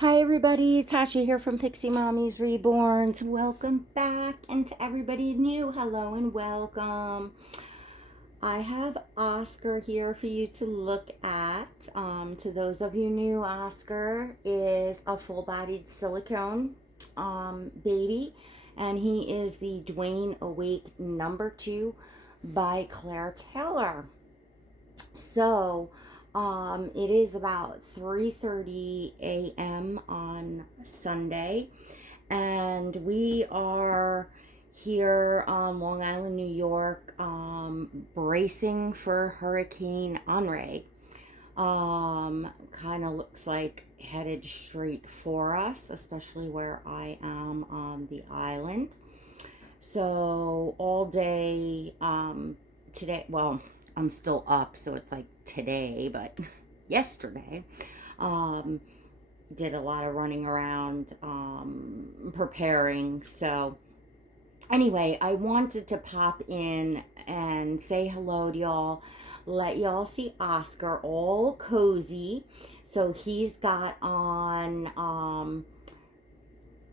Hi everybody, Tasha here from Pixie Mommy's Reborns. Welcome back, and to everybody new, hello and welcome. I have Oscar here for you to look at. To those of you new, Oscar is a full-bodied silicone baby, and he is the Dwayne Awake #2 by Claire Taylor. So, it is about 3:30 a.m. on Sunday, and we are here on Long Island, New York, bracing for Hurricane Henri. Kind of looks like headed straight for us, especially where I am on the island. So all day today, well, I'm still up, so it's like today, but yesterday, um, did a lot of running around, preparing. So anyway, I wanted to pop in and say hello to y'all, let y'all see Oscar all cozy. So he's got on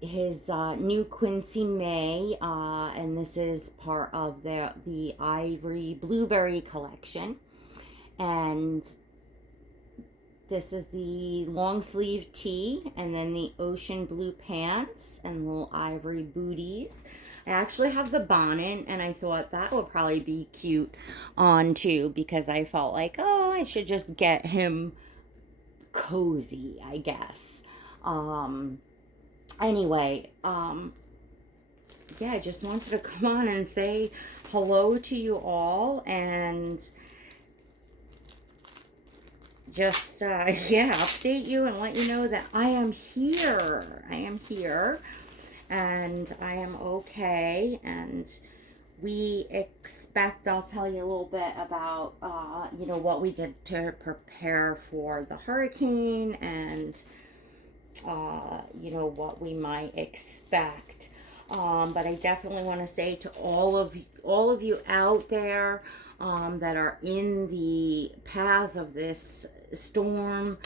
his new Quincy May, and this is part of the Ivory Blueberry collection. And this is the long sleeve tee, and then the ocean blue pants and little ivory booties. I actually have the bonnet, and I thought that would probably be cute on too, because I felt like, oh, I should just get him cozy, I guess. Anyway, yeah, I just wanted to come on and say hello to you all, and just yeah, update you and let you know that I am here. I am here, and I am okay. And we expect, I'll tell you a little bit about what we did to prepare for the hurricane, and what we might expect. But I definitely want to say to all of you out there, that are in the path of this storm,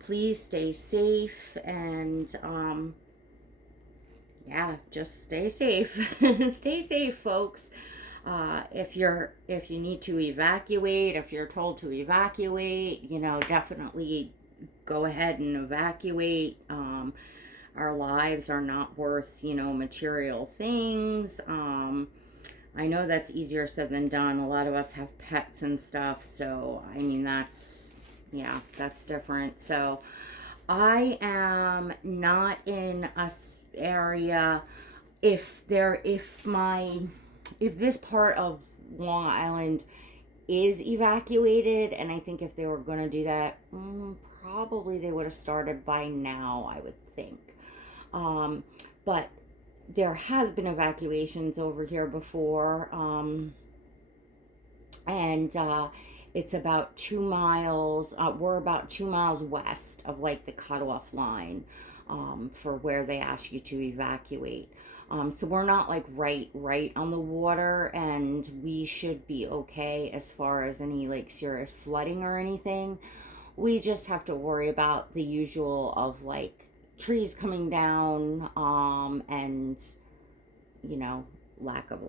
please stay safe, and yeah, just stay safe. Stay safe, folks. If you need to evacuate, if you're told to evacuate, definitely go ahead and evacuate. Our lives are not worth, material things. I know that's easier said than done. A lot of us have pets and stuff, so I mean that's different. So I am not in a area. If this part of Long Island is evacuated, and I think if they were going to do that, probably they would have started by now, I would think. But there has been evacuations over here before, and it's about 2 miles. We're about 2 miles west of like the cutoff line, for where they ask you to evacuate. So we're not like right on the water, and we should be okay as far as any like serious flooding or anything. We just have to worry about the usual of like trees coming down, and you know lack of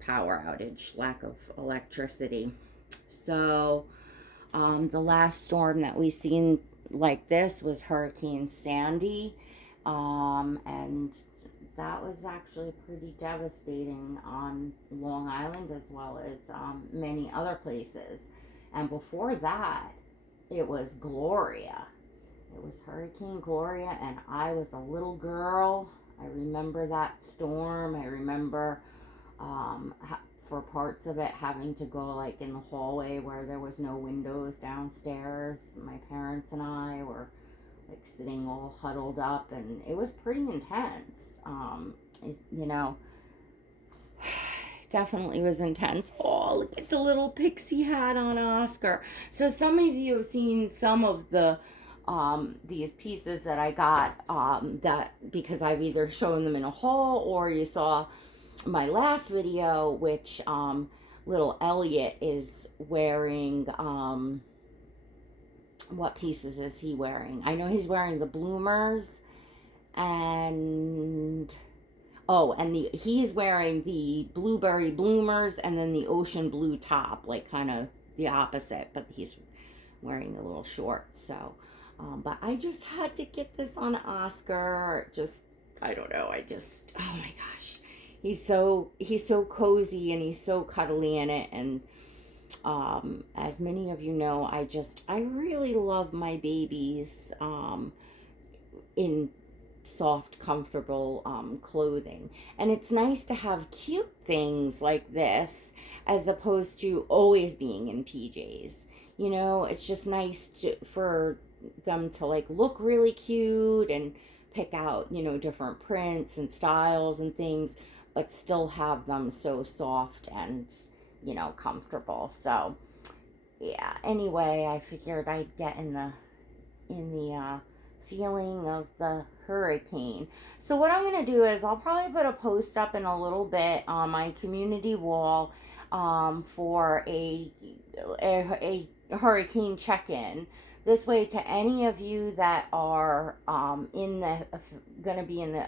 power outage, lack of electricity. So the last storm that we seen like this was Hurricane Sandy, and that was actually pretty devastating on Long Island, as well as many other places. And before that, it was Gloria. It was Hurricane Gloria, and I was a little girl. I remember that storm. I remember for parts of it having to go like in the hallway where there was no windows downstairs. My parents and I were like sitting all huddled up, and it was pretty intense. It, definitely was intense. Oh, look at the little pixie hat on Oscar. So some of you have seen some of the these pieces that I got, that because I've either shown them in a haul, or you saw my last video, which little Elliot is wearing what pieces is he wearing? I know he's wearing the bloomers, and oh, and he's wearing the blueberry bloomers and then the ocean blue top, like kind of the opposite, but he's wearing the little shorts. So, but I just had to get this on Oscar. Just, I don't know. Oh my gosh, he's so cozy and he's so cuddly in it. And as many of you know, I really love my babies in soft, comfortable clothing. And it's nice to have cute things like this as opposed to always being in PJs. It's just nice for them to like look really cute and pick out, different prints and styles and things, but still have them so soft and, comfortable. So, yeah, anyway, I figured I'd get in the feeling of the hurricane. So what I'm going to do is I'll probably put a post up in a little bit on my community wall for a hurricane check-in. This way, to any of you that are going to be in the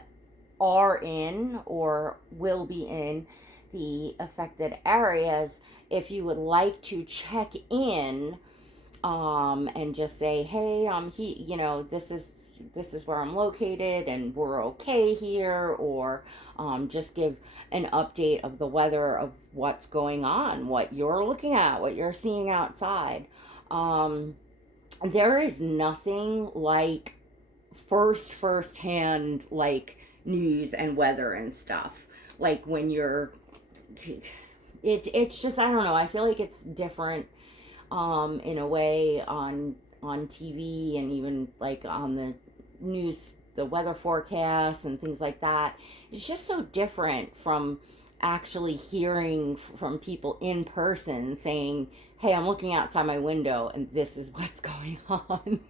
are in or will be in the affected areas, if you would like to check in and just say, hey, this is where I'm located and we're okay here, or just give an update of the weather of what's going on, what you're looking at, what you're seeing outside. There is nothing like first-hand like news and weather and stuff. Like when it's just, I don't know, I feel like it's different in a way on TV and even like on the news, the weather forecast and things like that. It's just so different from actually hearing from people in person saying, hey, I'm looking outside my window and this is what's going on.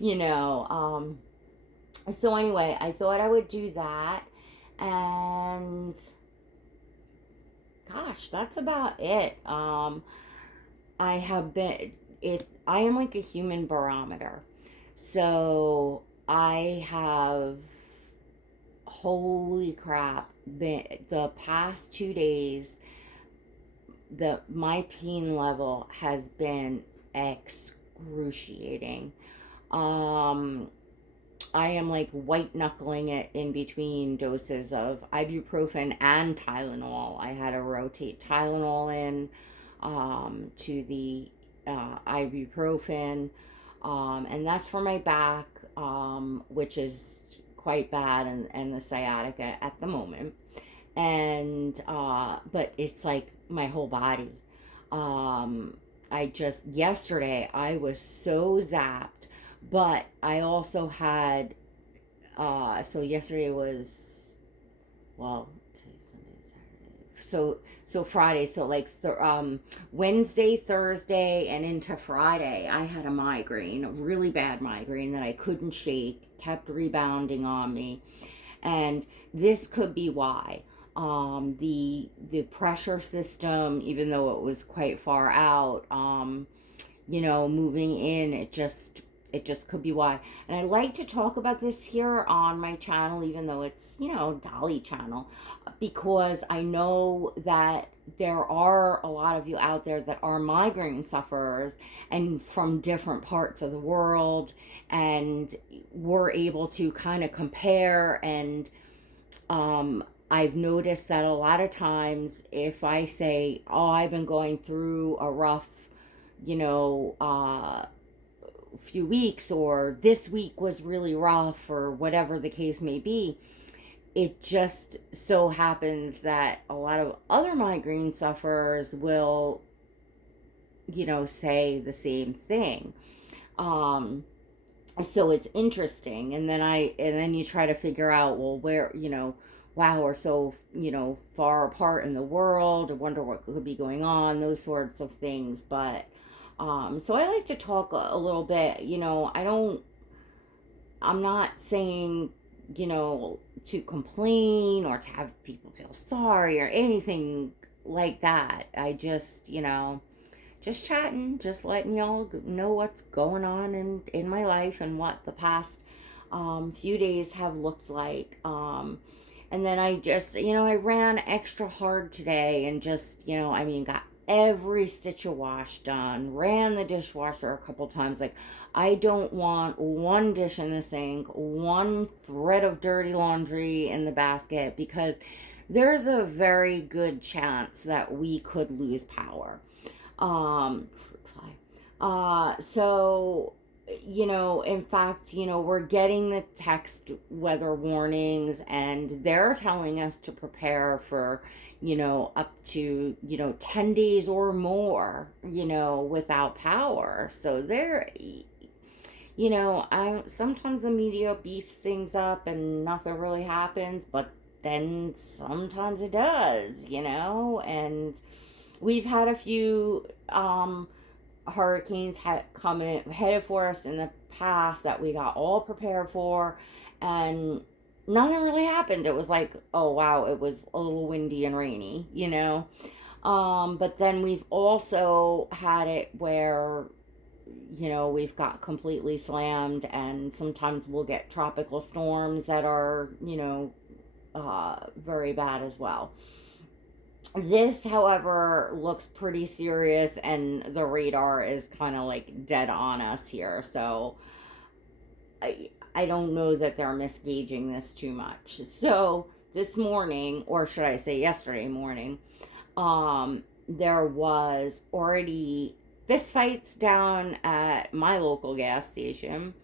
you know so anyway, I thought I would do that. And gosh, that's about it. I am like a human barometer. So I have, holy crap, the past 2 days, my pain level has been excruciating. I am like white knuckling it in between doses of ibuprofen and Tylenol. I had to rotate Tylenol in to the ibuprofen, and that's for my back, which is quite bad, and the sciatica at the moment. And but it's like my whole body. Yesterday I was so zapped, but I also had, so yesterday was, well, so Friday, so like Wednesday, Thursday, and into Friday, I had a migraine, a really bad migraine that I couldn't shake, kept rebounding on me, and this could be why. The pressure system, even though it was quite far out, moving in, it just could be why. And I like to talk about this here on my channel, even though it's, Dolly channel, because I know that there are a lot of you out there that are migraine sufferers and from different parts of the world, and we're able to kind of compare. And I've noticed that a lot of times if I say, oh, I've been going through a rough, few weeks, or this week was really rough, or whatever the case may be, it just so happens that a lot of other migraine sufferers will, say the same thing. So it's interesting. And then you try to figure out, well, where, wow, we're so, far apart in the world. I wonder what could be going on, those sorts of things. But so I like to talk a little bit. I'm not saying, to complain or to have people feel sorry or anything like that. I just, just chatting, just letting y'all know what's going on in my life and what the past few days have looked like. And then I just, I ran extra hard today and just, got every stitch of wash done, ran the dishwasher a couple times. Like, I don't want one dish in the sink, one thread of dirty laundry in the basket, because there's a very good chance that we could lose power. Fruit fly. So, in fact, we're getting the text weather warnings, and they're telling us to prepare for, up to, 10 days or more, without power. So sometimes the media beefs things up and nothing really happens, but then sometimes it does, and we've had a few hurricanes come in, headed for us in the past that we got all prepared for, and nothing really happened. It was like, oh wow, it was a little windy and rainy, but then we've also had it where, we've got completely slammed, and sometimes we'll get tropical storms that are, very bad as well. This, however, looks pretty serious, and the radar is kind of like dead on us here. So I don't know that they're misgauging this too much. So this morning, or should I say yesterday morning, there was already fistfights down at my local gas station.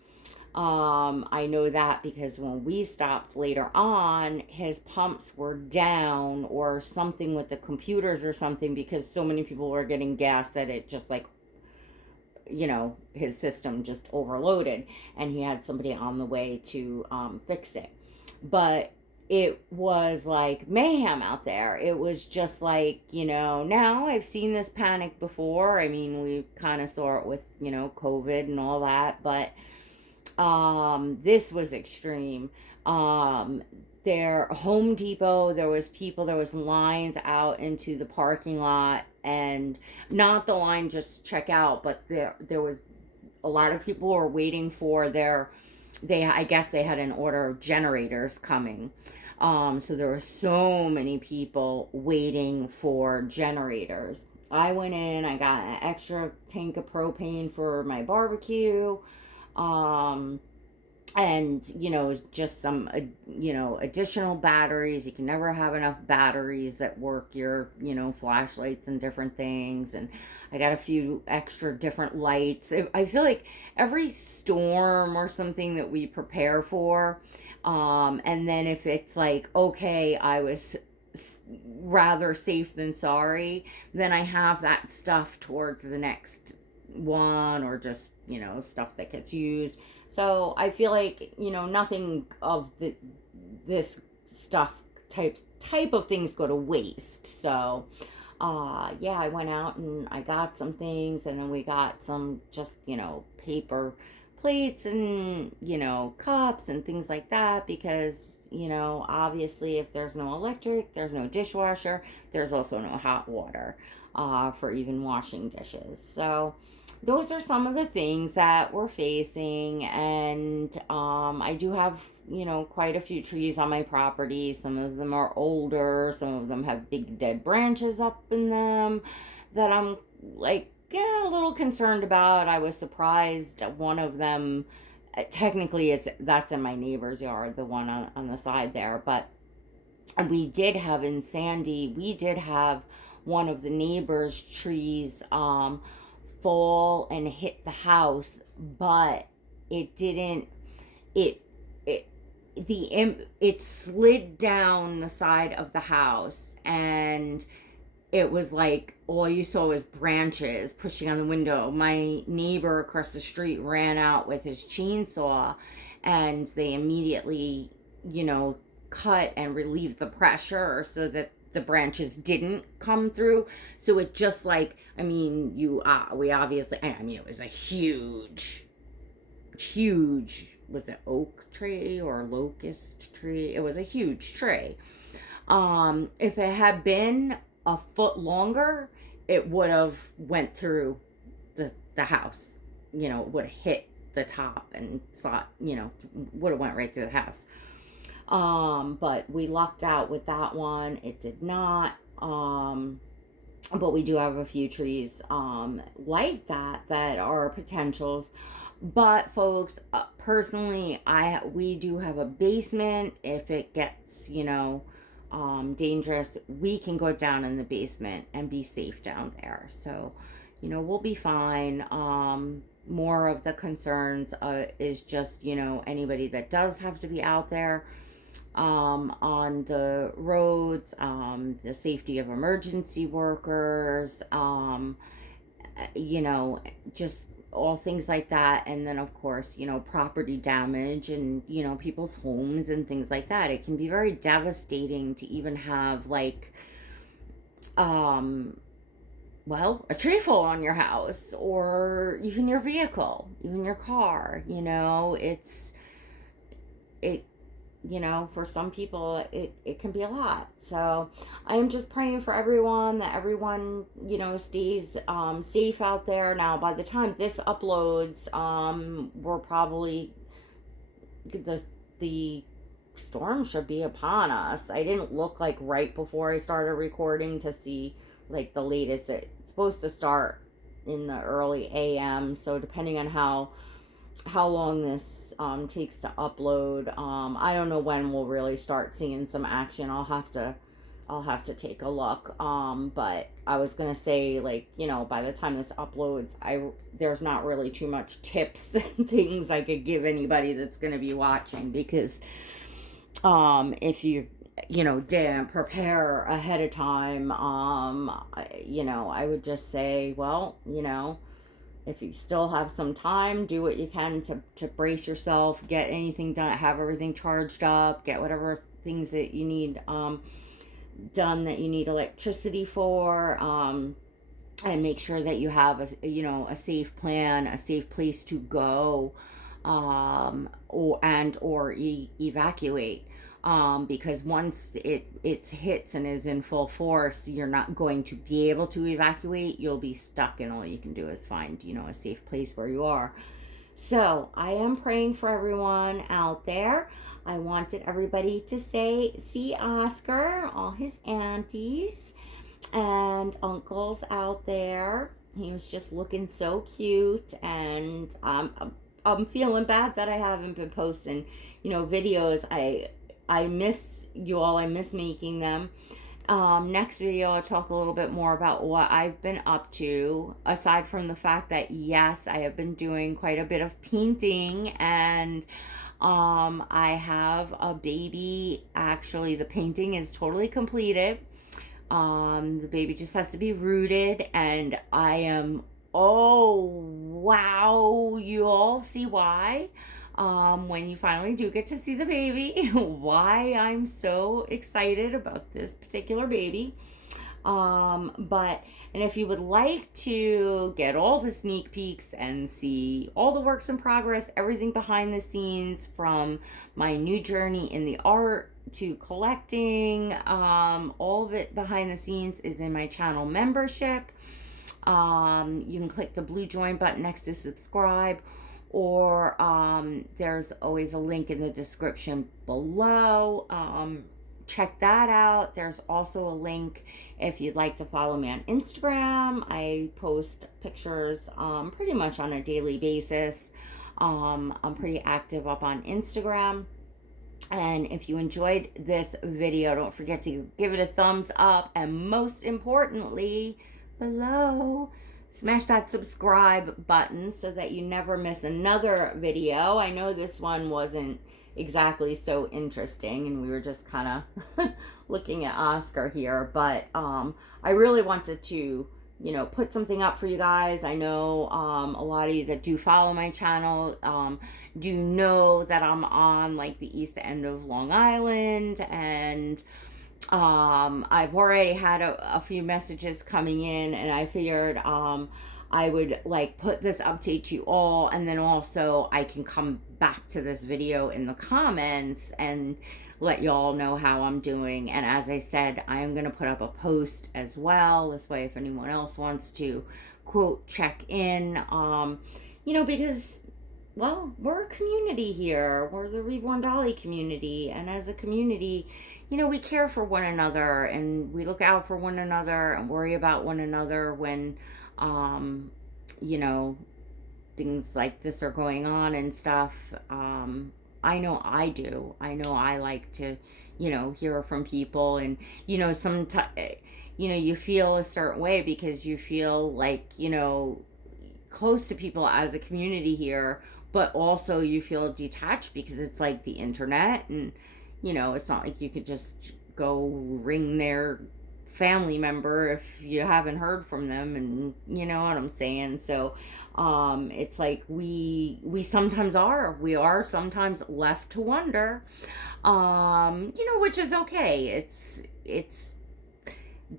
I know that because when we stopped later on, his pumps were down or something with the computers or something, because so many people were getting gas that it just like, his system just overloaded, and he had somebody on the way to fix it. But it was like mayhem out there. It was just like, now I've seen this panic before. I mean, we kind of saw it with, COVID and all that, but this was extreme. Their Home Depot, there was lines out into the parking lot, and not the line just to check out, but there was a lot of people were waiting for I guess they had an order of generators coming. So there were so many people waiting for generators. I went in, I got an extra tank of propane for my barbecue. And just some additional batteries. You can never have enough batteries that work your flashlights and different things. And I got a few extra different lights. I feel like every storm or something that we prepare for, and then if it's like, okay, I was rather safe than sorry, then I have that stuff towards the next one, or just stuff that gets used. So I feel like nothing of this stuff type of things go to waste. So yeah, I went out and I got some things, and then we got some just paper plates and cups and things like that, because obviously if there's no electric, there's no dishwasher, there's also no hot water for even washing dishes. So those are some of the things that we're facing. And I do have quite a few trees on my property. Some of them are older, some of them have big dead branches up in them that I'm like, yeah, a little concerned about. I was surprised one of them, technically that's in my neighbor's yard, the one on the side there, but we did have in Sandy, we did have one of the neighbor's trees fall and hit the house, but it didn't, it it slid down the side of the house, and it was like all you saw was branches pushing on the window. My neighbor across the street ran out with his chainsaw, and they immediately cut and relieved the pressure so that the branches didn't come through. So it just like, I mean, we obviously, I mean, it was a huge, was it oak tree or locust tree? It was a huge tree. If it had been a foot longer, it would have went through the house. You know, would have hit the top and saw, you know, would have went right through the house. But we lucked out with that one. It did not. But we do have a few trees like that are potentials. But folks, personally, we do have a basement. If it gets, you know, dangerous, we can go down in the basement and be safe down there. So, you know, we'll be fine. More of the concerns is just, you know, anybody that does have to be out there on the roads, the safety of emergency workers, you know, just all things like that. And then, of course, you know, property damage and, you know, people's homes and things like that. It can be very devastating to even have, like, well, a tree fall on your house or even your vehicle, even your car. You know, it you know, for some people it can be a lot. So I am just praying for everyone, that everyone, you know, stays safe out there. Now by the time this uploads, we're probably, the storm should be upon us. I didn't look like right before I started recording to see like the latest. It's supposed to start in the early AM, so depending on how long this takes to upload, I don't know when we'll really start seeing some action. I'll have to take a look. But I was gonna say, like, you know, by the time this uploads, there's not really too much tips and things I could give anybody that's gonna be watching, because if you know, didn't prepare ahead of time, you know, I would just say, well, you know, if you still have some time, do what you can to brace yourself, get anything done, have everything charged up, get whatever things that you need done, that you need electricity for, and make sure that you have a safe plan, a safe place to go, or evacuate. Because once it hits and is in full force, you're not going to be able to evacuate. You'll be stuck, and all you can do is find, you know, a safe place where you are. So I am praying for everyone out there. I wanted everybody to see Oscar, all his aunties and uncles out there. He was just looking so cute, and I'm feeling bad that I haven't been posting, you know, videos. I miss you all. I miss making them. Next video, I'll talk a little bit more about what I've been up to, aside from the fact that, yes, I have been doing quite a bit of painting, and I have a baby. Actually, the painting is totally completed. The baby just has to be rooted, and I am, oh, wow, you all see why. When you finally do get to see the baby, why I'm so excited about this particular baby. And if you would like to get all the sneak peeks and see all the works in progress, everything behind the scenes, from my new journey in the art to collecting, all of it behind the scenes is in my channel membership. You can click the blue join button next to subscribe, or there's always a link in the description below. Check that out. There's also a link if you'd like to follow me on Instagram. I post pictures pretty much on a daily basis. I'm pretty active up on Instagram. And if you enjoyed this video, don't forget to give it a thumbs up, and most importantly, below, smash that subscribe button so that you never miss another video. I know this one wasn't exactly so interesting, and we were just kind of looking at Oscar here, but I really wanted to, you know, put something up for you guys. I know a lot of you that do follow my channel do know that I'm on, like, the east end of Long Island, and I've already had a few messages coming in, and I figured I would like put this update to you all, and then also I can come back to this video in the comments and let y'all know how I'm doing. And as I said, I am going to put up a post as well. This way, if anyone else wants to quote check in, because, well, we're a community here. We're the Reborn Dolly community. And as a community, we care for one another, and we look out for one another and worry about one another when, you know, things like this are going on and stuff. I know I do. I know I like to, hear from people, and, sometimes, you feel a certain way because you feel like, close to people as a community here, but also you feel detached because it's like the internet, and, it's not like you could just go ring their family member if you haven't heard from them, and you know what I'm saying. So it's like we sometimes are sometimes left to wonder, which is okay. It's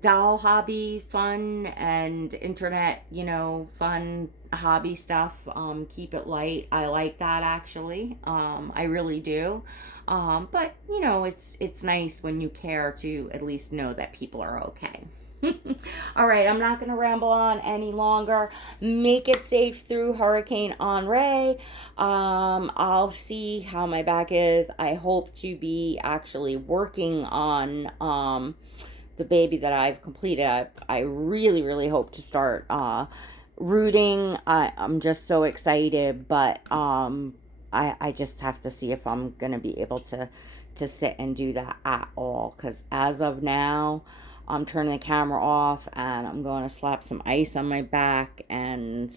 doll hobby fun and internet, fun hobby stuff. Keep it light. I like that, actually. I really do. But it's nice when you care to at least know that people are okay. All right, I'm not going to ramble on any longer. Make it safe through Hurricane Henri. I'll see how my back is. I hope to be actually working on the baby that I've completed. I really, really hope to start rooting. I'm just so excited, but I just have to see if I'm going to be able to sit and do that at all, because as of now, I'm turning the camera off and I'm going to slap some ice on my back, and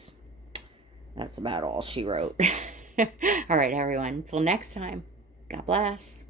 that's about all she wrote. All right, everyone. Until next time, God bless.